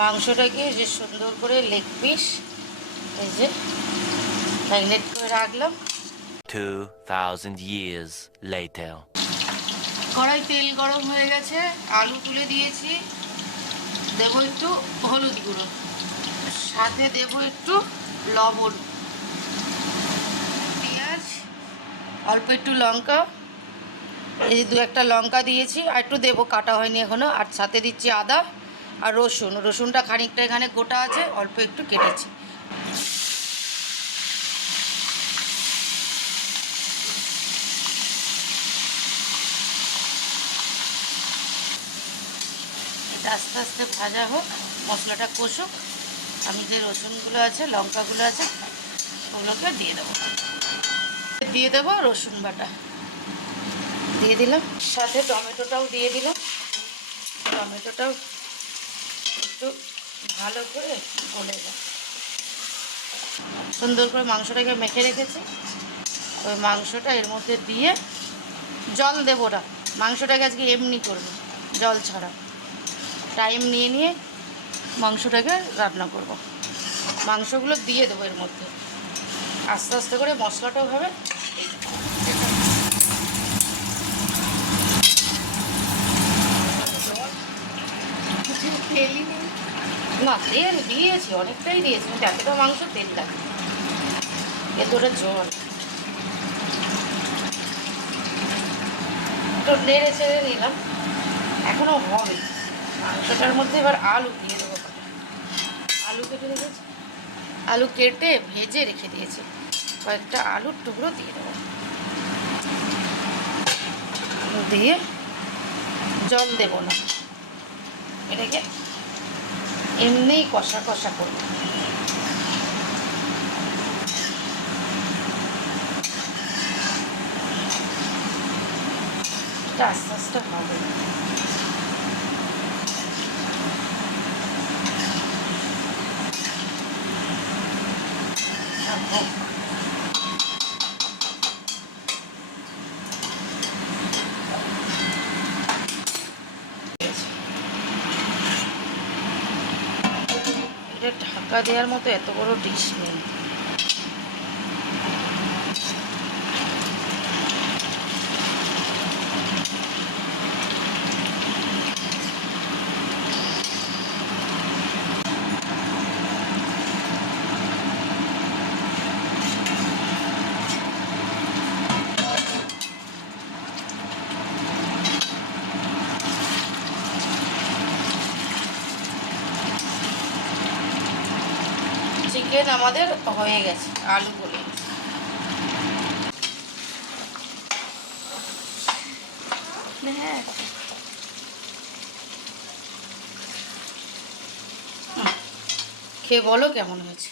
মাংসটাকে যে সুন্দর করে লেগ পিস এই যে ম্যারিনেট করে রাখলাম। 2000 years later. কড়াই তেল গরম হয়ে গেছে, আলু তুলে দিয়েছি, দেব একটু হলুদ গুঁড়ো, সাথে দেব একটু লবণ, পেঁয়াজ, অল্প একটু লঙ্কা, এই দু একটা লঙ্কা দিয়েছি, আর একটু দেবো, কাটা হয়নি এখনও, আর সাথে দিচ্ছি আদা আর রসুন। রসুনটা খানিকটা এখানে গোটা আছে, অল্প একটু কেটেছি। এটা আস্তে আস্তে ভাজা হোক, মশলাটা কষুক, আমি যে রসুনগুলো আছে লঙ্কাগুলো আছে ওগুলোকে দিয়ে দেবো রসুন বাটা দিয়ে দিলাম, সাথে টমেটোটাও দিয়ে দিলাম। টমেটোটাও একটু ভালো করে গলে যায়। সুন্দর করে মাংসটাকে মেখে রেখেছি, ওই মাংসটা এর মধ্যে দিয়ে, জল দেবো না, মাংসটাকে আজকে এমনি করবো জল ছাড়া, টাইম নিয়ে নিয়ে মাংসটাকে রান্না করব। মাংসগুলো দিয়ে দেবো এর মধ্যে, আস্তে আস্তে করে মশলাটাও হবে। না তেল দিয়েছি, অনেকটাই দিয়েছি, কিন্তু এতটা মাংস তেল লাগে, এতটা জল একটু নেড়ে ছেড়ে নিলাম, এখনও হবে। মাংসটার মধ্যে এবার আলু দিয়ে দেবো, আলু কেটে রেখেছি, আলু কেটে ভেজে রেখে দিয়েছি, কয়েকটা আলুর টুকরো দিয়ে দেবো, দিয়ে জল দেব না, এটাকে এমনিই কষা কষা করবো। এটা আস্তে আস্তে হবে। এটা ঢাকা দেওয়ার মতো এত বড় ডিশ নেই। চিকেন আমাদের হয়ে গেছে, আলু গলে গেছে। হ্যাঁ, খেয়ে বলো কেমন হয়েছে।